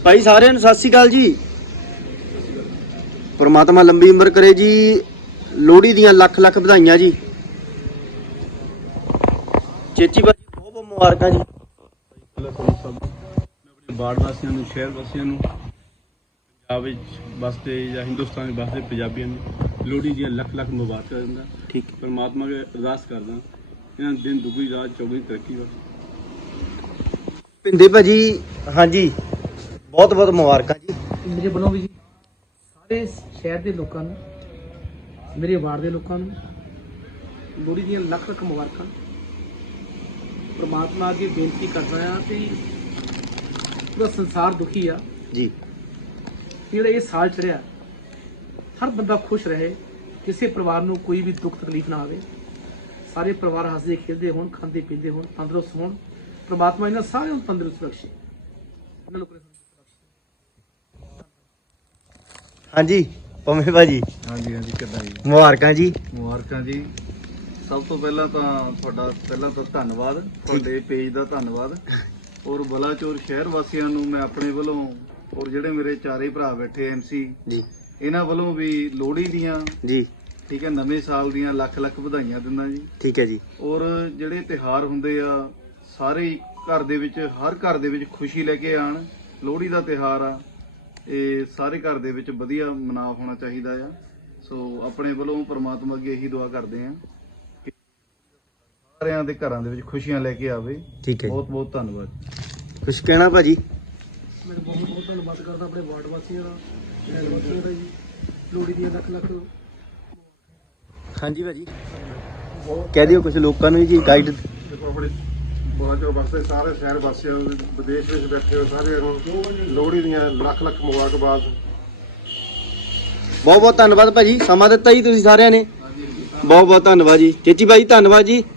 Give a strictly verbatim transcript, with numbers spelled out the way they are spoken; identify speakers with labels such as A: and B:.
A: ਭਾਈ ਸਾਰਿਆਂ ਨੂੰ ਸਤਿ ਸ਼੍ਰੀ ਅਕਾਲ ਜੀ। परमात्मा लंबी उम्र करे जी। लोहड़ी दियां लख लख बधाइयां जी। चेची भाजी बहुत बहुत मुबारकां जी।
B: अपने बाड़ वासियों ਨੂੰ ਸ਼ਹਿਰ ਵਾਸੀਆਂ ਨੂੰ ਪੰਜਾਬ ਵਿੱਚ ਵਸਦੇ ਜਾਂ ਹਿੰਦੁਸਤਾਨ ਵਿੱਚ ਵਸਦੇ ਪੰਜਾਬੀਆਂ ਨੂੰ ਲੋਹੜੀ ਦੀਆਂ ਲੱਖ ਲੱਖ ਮੁਬਾਰਕਾਂ ਦਿੰਦਾ।
A: ठीक
B: ਪਰਮਾਤਮਾ ਅੱਗੇ ਅਰਦਾਸ ਕਰਦਾ ਇਹਨਾਂ ਨੂੰ ਦਿਨ ਦੁਗਣੀ ਰਾਤ ਚੌਗੁਣੀ ਤਰੱਕੀ ਬਖਸ਼ੇ।
A: पिंदे भाजी हाँ जी बहुत बहुत मुबारकां जी।
C: ਮੇਰੇ ਵੱਲੋਂ ਵੀ ਜੀ ਸਾਰੇ ਸ਼ਹਿਰ ਦੇ ਲੋਕਾਂ ਨੂੰ, ਮੇਰੇ ਵਾਰਡ ਦੇ ਲੋਕਾਂ ਨੂੰ ਲੋਹੜੀ ਦੀਆਂ ਲੱਖ ਲੱਖ ਮੁਬਾਰਕਾਂ। ਪ੍ਰਮਾਤਮਾ ਅੱਗੇ ਬੇਨਤੀ ਕਰਦਾ ਆ ਕਿ ਪੂਰਾ ਸੰਸਾਰ ਦੁਖੀ ਆ
A: जी
C: ਜਿਹੜਾ ਇਹ ਸਾਲ ਚੜਿਆ, ਹਰ ਬੰਦਾ ਖੁਸ਼ ਰਹੇ, ਕਿਸੇ ਪਰਿਵਾਰ ਨੂੰ ਕੋਈ ਵੀ ਦੁੱਖ ਤਕਲੀਫ ਨਾ ਆਵੇ, ਸਾਰੇ ਪਰਿਵਾਰ ਹੱਸਦੇ ਖੇਡਦੇ ਹੋਣ, ਖਾਂਦੇ ਪੀਂਦੇ ਹੋਣ, ਤੰਦਰੁਸਤ ਹੋਣ। ਪ੍ਰਮਾਤਮਾ ਇਹਨਾਂ ਸਾਰਿਆਂ ਨੂੰ ਤੰਦਰੁਸਤ ਰੱਖੇ। ਇਹਨਾਂ ਲੋਕਾਂ ਨੂੰ
A: हाँ जी पमे भाजी
B: ਹਾਂਜੀ ਹਾਂਜੀ ਕਿੱਦਾਂ ਜੀ?
A: मुबारकां जी।
B: ਮੁਬਾਰਕਾਂ ਜੀ। ਸਭ ਤੋਂ ਪਹਿਲਾਂ ਤਾਂ ਤੁਹਾਡਾ ਪਹਿਲਾਂ ਤਾਂ ਧੰਨਵਾਦ, ਤੁਹਾਡੇ ਪੇਜ ਦਾ ਧੰਨਵਾਦ। ਔਰ ਬਲਾਚੌਰ ਸ਼ਹਿਰ ਵਾਸੀਆਂ ਨੂੰ ਮੈਂ ਆਪਣੇ ਵੱਲੋਂ ਔਰ ਜਿਹੜੇ ਮੇਰੇ ਚਾਰੇ ਭਰਾ ਬੈਠੇ ਐਮਸੀ
A: जी
B: ਇਹਨਾਂ ਵੱਲੋਂ ਵੀ ਲੋਹੜੀ ਦੀਆਂ
A: जी
B: ਠੀਕ ਹੈ ਨਵੇਂ ਸਾਲ ਦੀਆਂ ਲੱਖ ਲੱਖ ਵਧਾਈਆਂ ਦਿੰਦਾ ਜੀ।
A: ठीक है जी।
B: ਔਰ ਜਿਹੜੇ ਤਿਉਹਾਰ ਹੁੰਦੇ ਆ ਸਾਰੇ ਹੀ ਘਰ ਦੇ ਵਿੱਚ, ਹਰ ਘਰ ਦੇ ਵਿੱਚ ਖੁਸ਼ੀ ਲੈ ਕੇ ਆਣ। ਲੋਹੜੀ ਦਾ ਤਿਉਹਾਰ ਆ, ਇਹ ਸਾਰੇ ਘਰ ਦੇ ਵਿੱਚ ਵਧੀਆ ਮਨਾ ਹੋਣਾ ਚਾਹੀਦਾ ਆ। ਸੋ ਆਪਣੇ ਵੱਲੋਂ ਪ੍ਰਮਾਤਮਾ ਅੱਗੇ ਇਹੀ ਦੁਆ ਕਰਦੇ ਆ ਕਿ ਸਾਰਿਆਂ ਦੇ ਘਰਾਂ ਦੇ ਵਿੱਚ ਖੁਸ਼ੀਆਂ ਲੈ ਕੇ ਆਵੇ।
A: ठीक है
B: ਬਹੁਤ ਬਹੁਤ ਧੰਨਵਾਦ।
A: कुछ कहना भाजी?
C: ਮੈਂ ਬਹੁਤ ਬਹੁਤ ਧੰਨਵਾਦ ਕਰਦਾ ਆਪਣੇ ਵਾਰਡ ਵਾਸੀਆਂ ਦਾ, ਸ਼ਹਿਰ ਵਾਸੀਆਂ ਦਾ ਜੀ। ਲੋਹੜੀ ਦੀਆਂ ਲੱਖ ਲੱਖ
A: हाँ जी भाजी कह दियो कुछ लोगों ਨੂੰ जी गाइड।
D: ਦੇਖੋ ਆਪਣੇ ਬਲਾਚੌਰ ਵਾਸਤੇ ਸਾਰੇ ਸ਼ਹਿਰ ਵਾਸੀਆਂ ਨੂੰ, ਵਿਦੇਸ਼ ਵਿੱਚ ਬੈਠੇ ਹੋਏ ਸਾਰਿਆਂ ਨੂੰ ਲੋਹੜੀ ਦੀਆਂ ਲੱਖ ਲੱਖ ਮੁਬਾਰਕਬਾਦ।
A: ਬਹੁਤ ਬਹੁਤ ਧੰਨਵਾਦ ਭਾਜੀ, ਸਮਾਂ ਦਿੱਤਾ ਜੀ ਤੁਸੀਂ ਸਾਰਿਆਂ ਨੇ। ਬਹੁਤ ਬਹੁਤ ਧੰਨਵਾਦ ਜੀ। ਚੇਚੀ ਭਾਈ ਧੰਨਵਾਦ ਜੀ।